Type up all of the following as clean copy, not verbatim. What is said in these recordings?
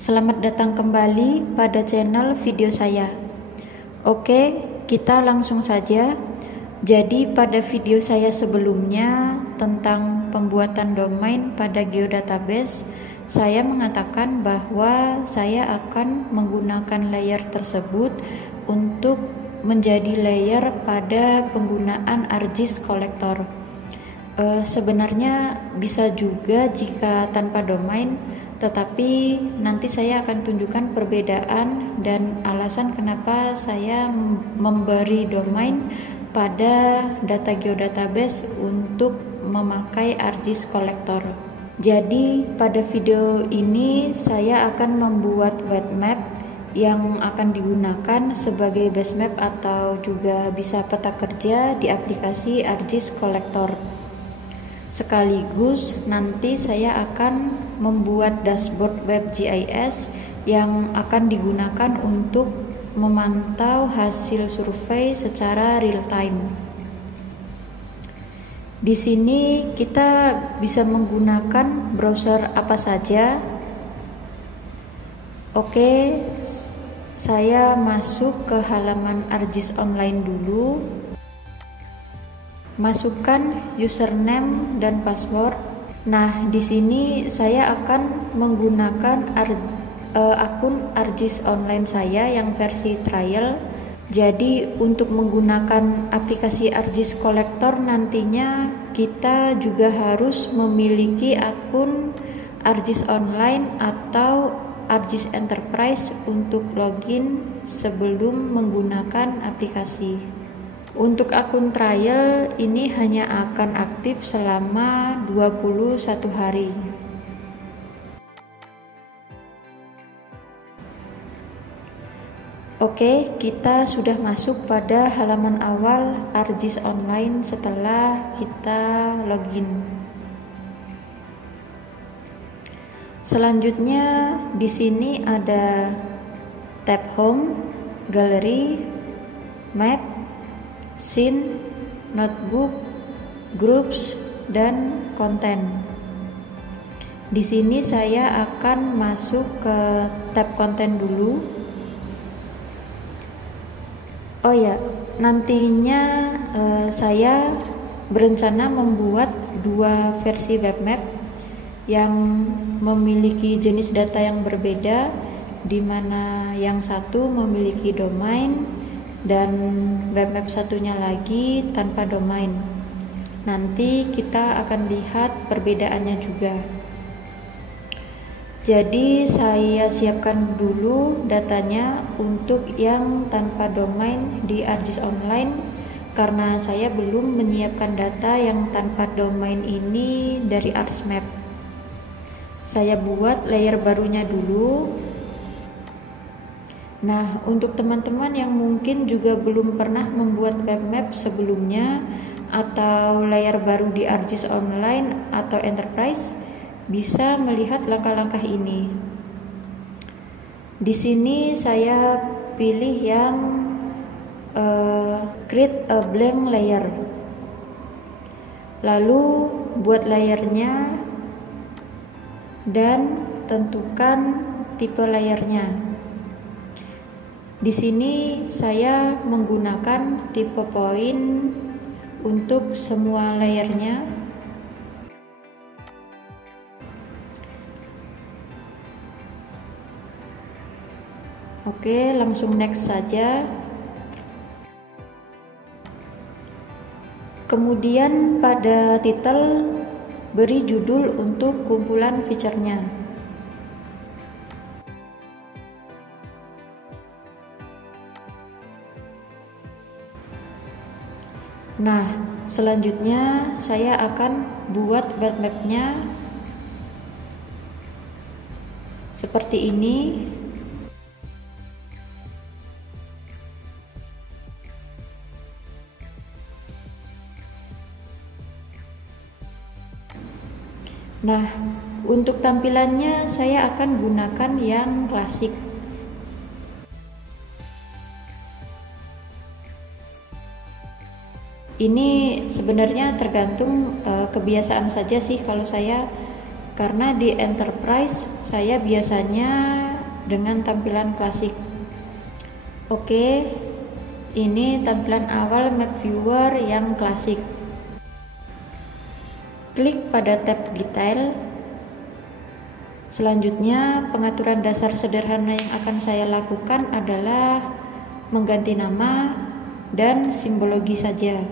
Selamat datang kembali pada channel video saya. Oke, kita langsung saja. Jadi pada video saya sebelumnya tentang pembuatan domain pada geodatabase, saya mengatakan bahwa saya akan menggunakan layer tersebut untuk menjadi layer pada penggunaan ArcGIS Collector. Sebenarnya bisa juga jika tanpa domain, tetapi nanti saya akan tunjukkan perbedaan dan alasan kenapa saya memberi domain pada data geodatabase untuk memakai ArcGIS Collector. Jadi pada video ini saya akan membuat web map yang akan digunakan sebagai base map atau juga bisa peta kerja di aplikasi ArcGIS Collector. Sekaligus nanti saya akan membuat dashboard web GIS yang akan digunakan untuk memantau hasil survei secara real time. Di sini kita bisa menggunakan browser apa saja. Oke, saya masuk ke halaman ArcGIS Online dulu. Masukkan username dan password. Nah, di sini saya akan menggunakan akun ArcGIS Online saya yang versi trial. Jadi untuk menggunakan aplikasi ArcGIS Collector nantinya kita juga harus memiliki akun ArcGIS Online atau ArcGIS Enterprise untuk login sebelum menggunakan aplikasi. Untuk akun trial ini hanya akan aktif selama 21 hari. Oke, kita sudah masuk pada halaman awal ArcGIS Online setelah kita login. Selanjutnya di sini ada tab Home, Gallery, Map, Scene, Notebook, Groups, dan Content. Di sini saya akan masuk ke tab Content dulu. Oh ya, nantinya saya berencana membuat dua versi web map yang memiliki jenis data yang berbeda, di mana yang satu memiliki domain dan web map satunya lagi tanpa domain. Nanti kita akan lihat perbedaannya juga. Jadi saya siapkan dulu datanya untuk yang tanpa domain di ArcGIS Online karena saya belum menyiapkan data yang tanpa domain ini dari ArcMap. Saya buat layer barunya dulu. Nah, untuk teman-teman yang mungkin juga belum pernah membuat web map sebelumnya atau layer baru di ArcGIS Online atau Enterprise, bisa melihat langkah-langkah ini. Di sini saya pilih yang create a blank layer. Lalu buat layernya dan tentukan tipe layernya. Di sini saya menggunakan tipe point untuk semua layernya. Oke, langsung next saja. Kemudian pada title beri judul untuk kumpulan feature-nya. Nah, selanjutnya saya akan buat web map-nya seperti ini. Nah, untuk tampilannya saya akan gunakan yang klasik. Ini sebenarnya tergantung kebiasaan saja sih kalau saya, karena di enterprise saya biasanya dengan tampilan klasik. Oke, ini tampilan awal map viewer yang klasik. Klik pada tab detail. Selanjutnya, pengaturan dasar sederhana yang akan saya lakukan adalah mengganti nama dan simbologi saja.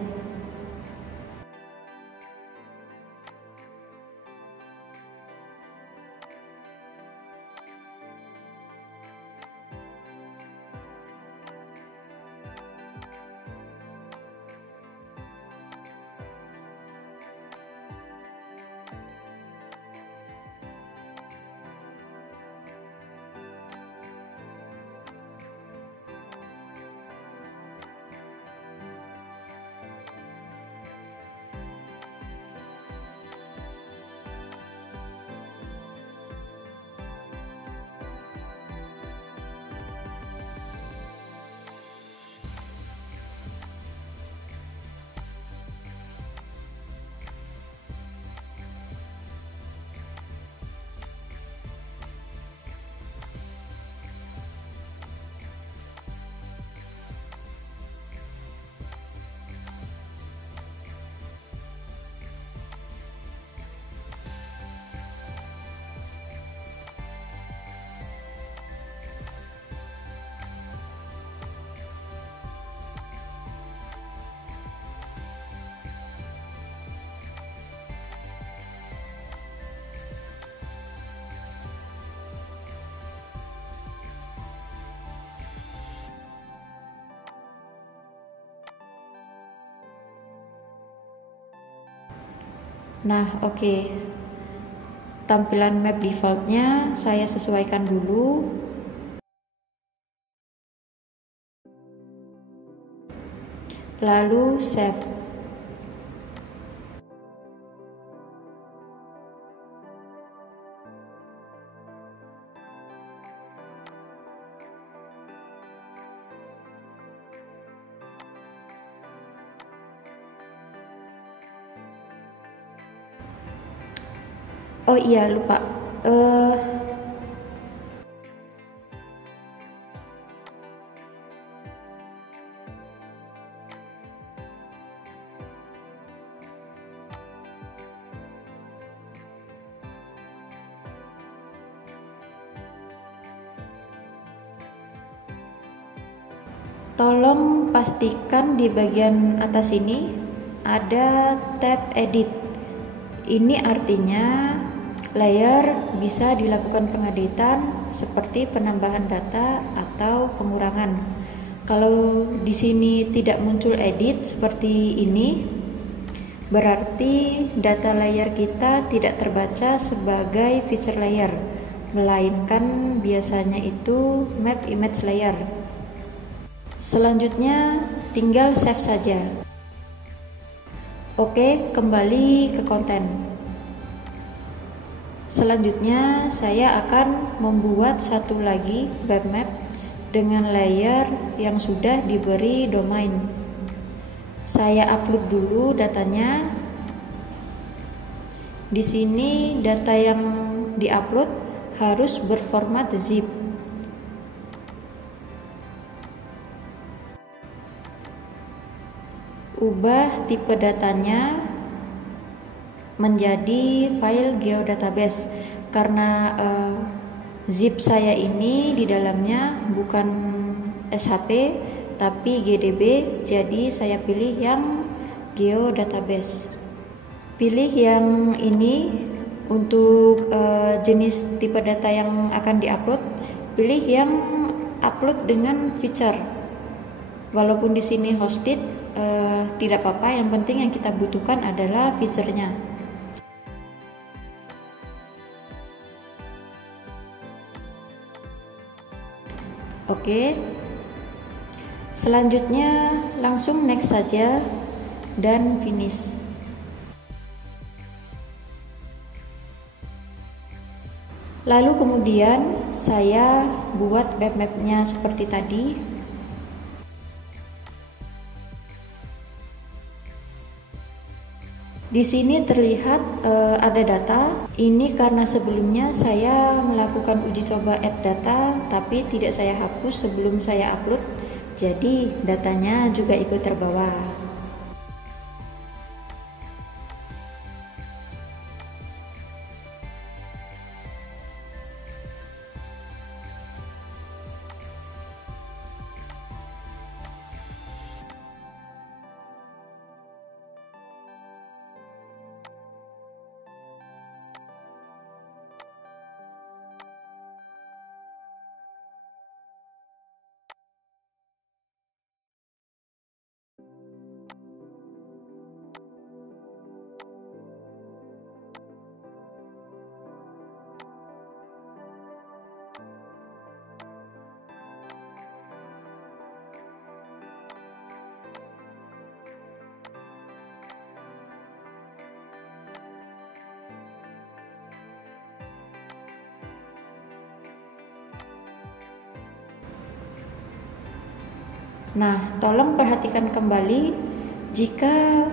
Nah, oke. Tampilan map defaultnya saya sesuaikan dulu. Lalu save. Oh iya, lupa. Tolong pastikan di bagian atas ini ada tab edit. Ini artinya layer bisa dilakukan pengeditan seperti penambahan data atau pengurangan. Kalau di sini tidak muncul edit seperti ini, berarti data layer kita tidak terbaca sebagai feature layer, melainkan biasanya itu map image layer. Selanjutnya tinggal save saja. Oke, kembali ke konten. Selanjutnya saya akan membuat satu lagi web map dengan layer yang sudah diberi domain. Saya upload dulu datanya. Di sini data yang diupload harus berformat zip. Ubah tipe datanya menjadi file geodatabase karena zip saya ini di dalamnya bukan SHP tapi GDB, jadi saya pilih yang geodatabase. Pilih yang ini untuk jenis tipe data yang akan diupload. Pilih yang upload dengan feature. Walaupun di sini hosted tidak apa-apa, yang penting yang kita butuhkan adalah feature-nya. Oke, selanjutnya langsung next saja dan finish. Lalu kemudian saya buat web map-nya seperti tadi. Di sini terlihat ada data. Ini karena sebelumnya saya melakukan uji coba add data, tapi tidak saya hapus sebelum saya upload. Jadi datanya juga ikut terbawa. Nah, tolong perhatikan kembali jika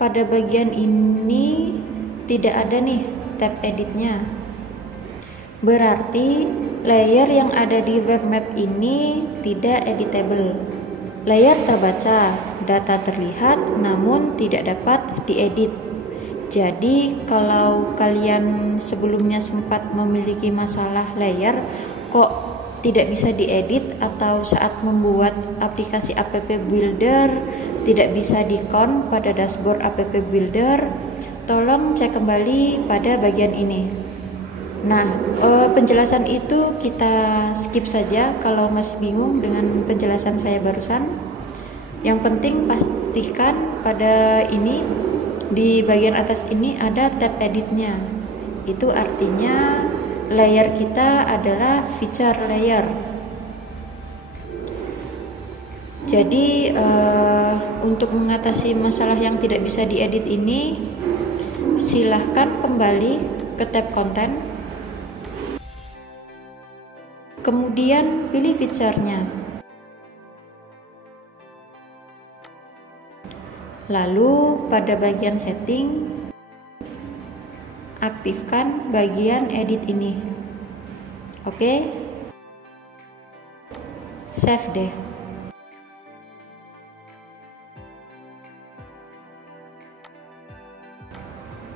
pada bagian ini tidak ada nih tab editnya. Berarti layer yang ada di web map ini tidak editable. Layer terbaca, data terlihat namun tidak dapat diedit. Jadi kalau kalian sebelumnya sempat memiliki masalah layer kok tidak bisa diedit, atau saat membuat aplikasi app builder tidak bisa di-count pada dashboard app builder, tolong cek kembali pada bagian ini. Nah, penjelasan itu kita skip saja kalau masih bingung dengan penjelasan saya barusan. Yang penting pastikan pada ini, di bagian atas ini ada tab editnya. Itu artinya layer kita adalah feature layer. Jadi untuk mengatasi masalah yang tidak bisa diedit ini, silahkan kembali ke tab konten, kemudian pilih feature-nya, lalu pada bagian setting aktifkan bagian edit ini. Oke, save deh.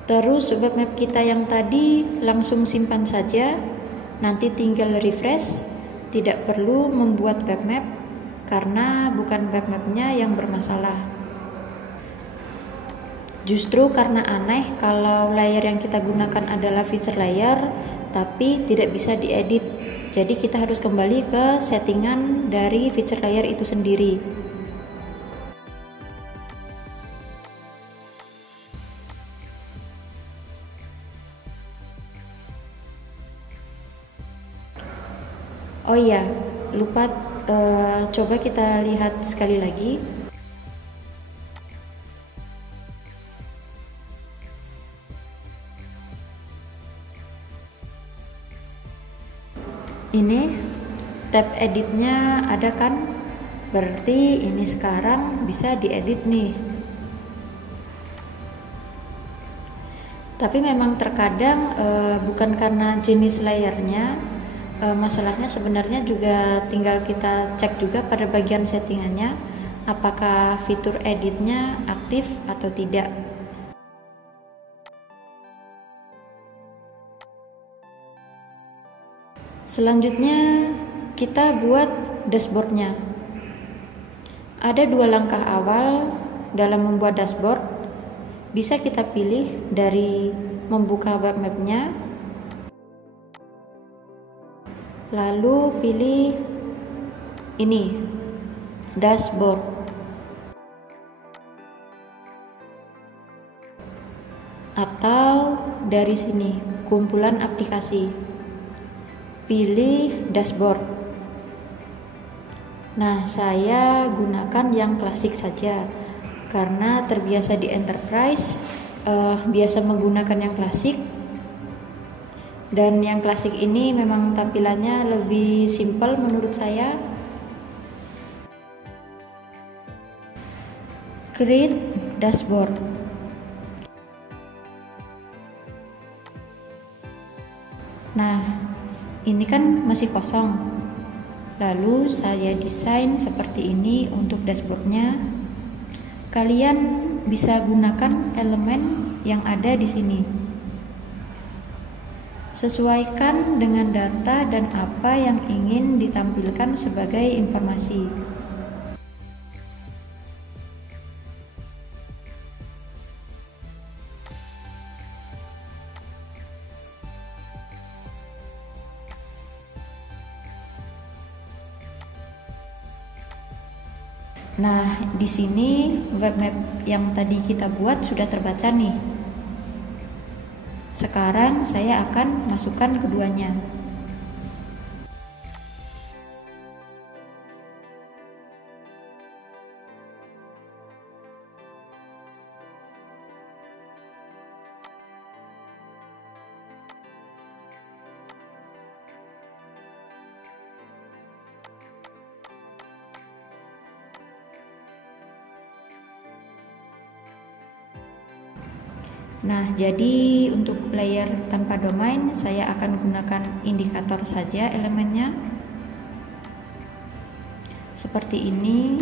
Terus webmap kita yang tadi langsung simpan saja, nanti tinggal refresh. Tidak perlu membuat webmap karena bukan webmapnya yang bermasalah. Justru karena aneh kalau layer yang kita gunakan adalah feature layer tapi tidak bisa diedit. Jadi kita harus kembali ke settingan dari feature layer itu sendiri. Oh iya, lupa, coba kita lihat sekali lagi. Ini tab editnya ada kan? Berarti ini sekarang bisa diedit nih. Tapi memang terkadang bukan karena jenis layernya, masalahnya sebenarnya juga tinggal kita cek juga pada bagian settingannya apakah fitur editnya aktif atau tidak. Selanjutnya kita buat dashboardnya. Ada 2 langkah awal dalam membuat dashboard. Bisa kita pilih dari membuka web mapnya, lalu pilih ini, dashboard, atau dari sini, kumpulan aplikasi. Pilih dashboard. Nah, saya gunakan yang klasik saja karena terbiasa di enterprise, biasa menggunakan yang klasik. Dan yang klasik ini memang tampilannya lebih simpel menurut saya. Create dashboard. Nah, ini kan masih kosong. Lalu saya desain seperti ini untuk dashboardnya. Kalian bisa gunakan elemen yang ada di sini. Sesuaikan dengan data dan apa yang ingin ditampilkan sebagai informasi. Nah, di sini web map yang tadi kita buat sudah terbaca nih. Sekarang saya akan masukkan keduanya. Nah, jadi untuk layer tanpa domain saya akan gunakan indikator saja elemennya. Seperti ini.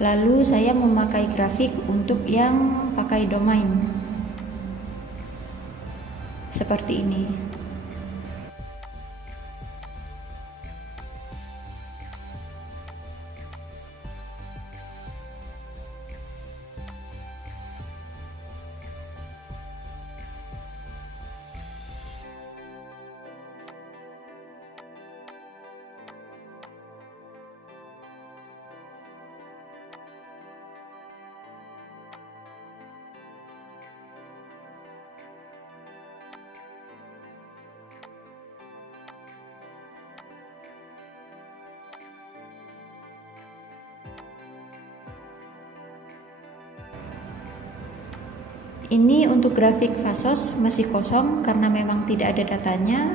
Lalu saya memakai grafik untuk yang pakai domain. Seperti ini. Ini untuk grafik Vasos masih kosong karena memang tidak ada datanya.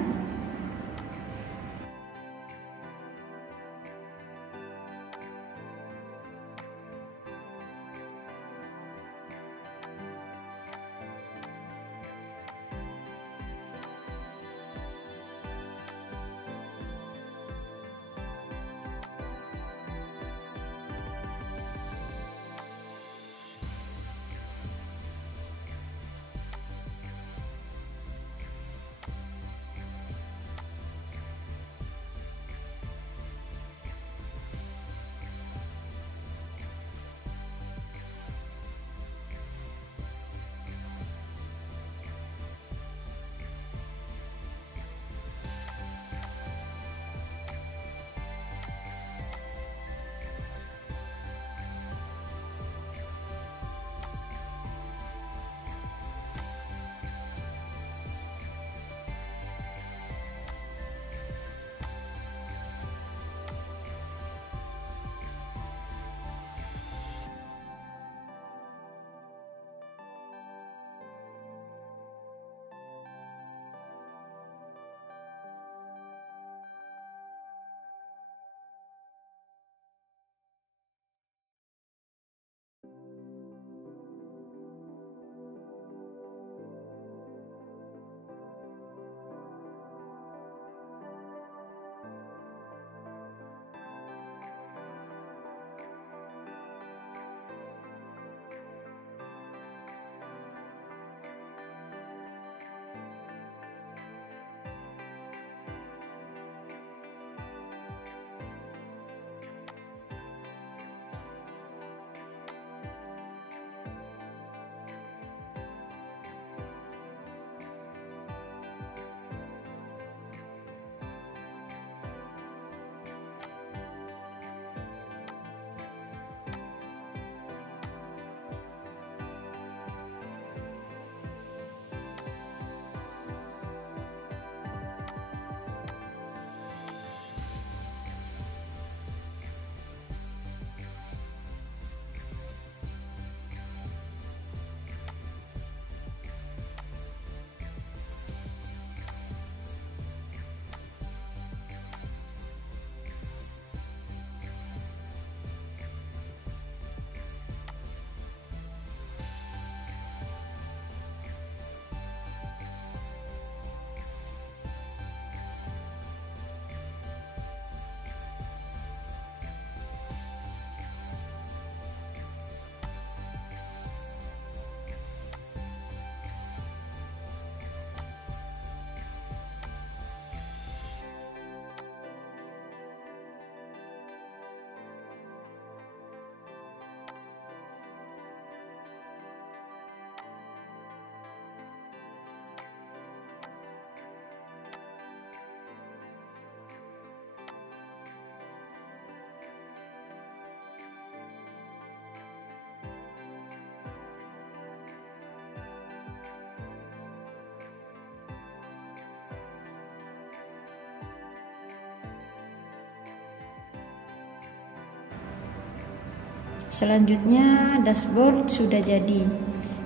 Selanjutnya dashboard sudah jadi.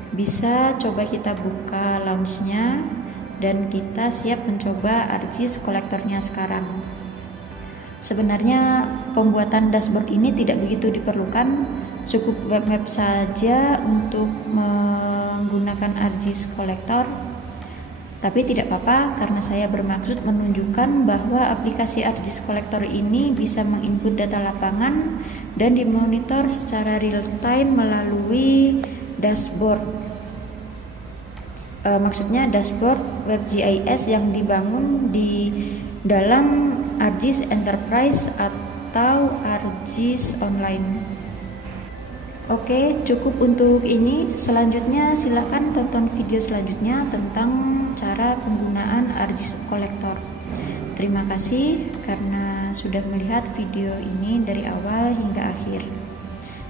Bisa coba kita buka launch-nya dan kita siap mencoba ArcGIS kolektornya sekarang. Sebenarnya pembuatan dashboard ini tidak begitu diperlukan, cukup web map saja untuk menggunakan ArcGIS kolektor. Tapi tidak apa-apa karena saya bermaksud menunjukkan bahwa aplikasi ArcGIS kolektor ini bisa menginput data lapangan dan dimonitor secara real time melalui dashboard. Maksudnya dashboard WebGIS yang dibangun di dalam ArcGIS Enterprise atau ArcGIS Online. Oke, cukup untuk ini. Selanjutnya silahkan tonton video selanjutnya tentang cara penggunaan ArcGIS kolektor. Terima kasih karena sudah melihat video ini dari awal hingga akhir.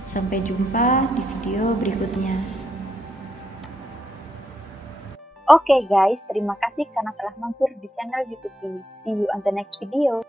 Sampai jumpa di video berikutnya. Oke guys, terima kasih karena telah mampir di channel YouTube ini. See you on the next video.